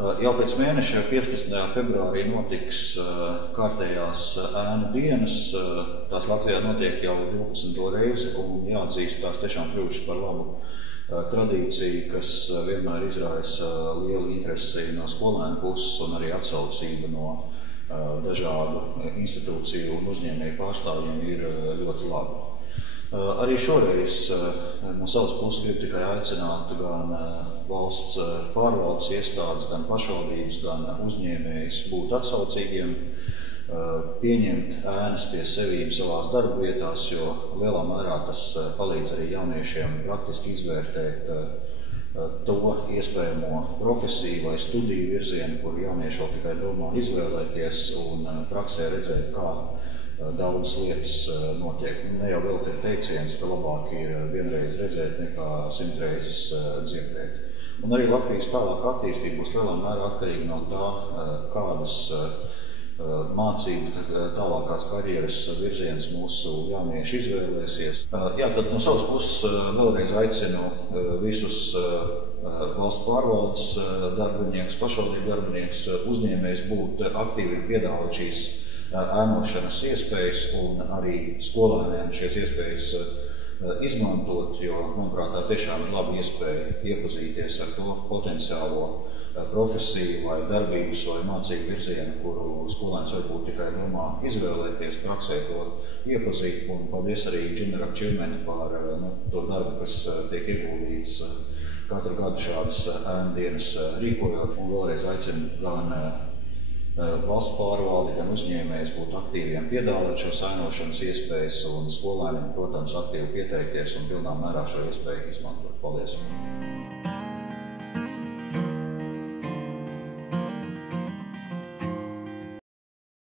Jau pēc mēneša 15. februārī notiks kārtējās ēnu dienas. Tās Latvijā notiek jau 12. reizi un jāatzīst, tās tiešām kļuvušas par labu tradīciju, kas vienmēr izraisa lielu interesi no skolēnu puses un arī atsaucība no dažādu institūciju un uzņēmēju pārstāvjiem ir ļoti laba. Arī šoreiz no savas puses gribu tikai aicināt gan valsts pārvaldes iestādes, gan pašvaldības, gan uzņēmējus būt atsaucīgiem, pieņemt ēnas pie sevīm savās darba vietās, jo lielā mērā tas palīdz arī jauniešiem praktiski izvērtēt to iespējamo profesiju vai studiju virzienu, kur jaunieši vēl tikai domā izvēlēties un praksē redzēt, kā daudzas lietas notiek. Ne jau vēl ir teiciens, ka labāk ir vienreiz redzēt nekā 100 reizes dzirdēt. Un arī Latvijas tālāk attīstība būs lielā mērā atkarīga no tā, kādas mācību tālākās karjeras virzienas mūsu jaunieši izvēlēsies. Jā, tad no savas puses vēlreiz aicinu visus valsts pārvaldes darbiniekus, pašvaldību darbiniekus, uzņēmējus būt aktīvi piedāvāt šīs ēnošanas iespējas un arī skolēniem šīs iespējas izmantot, jo, manuprāt, tā tiešām ir laba iespēja iepazīties ar to potenciālo profesiju vai darbības vai mācību virzienu, kuru skolēns varbūt tikai domā izvēlēties, praksē to iepazīt. Un paldies arī Junior Achievement par to darbu, kas tiek ieguldīts katru gadu šādas ēnu dienas rīkojot. Un vēlreiz aicinu gan valsts pārvaldi, gan uzņēmējus būt aktīviem, piedāvāt šo ēnošanas iespējas un skolēniem, protams, aktīvi pieteikties un pilnā mērā šo iespēju izmantot. Paldies!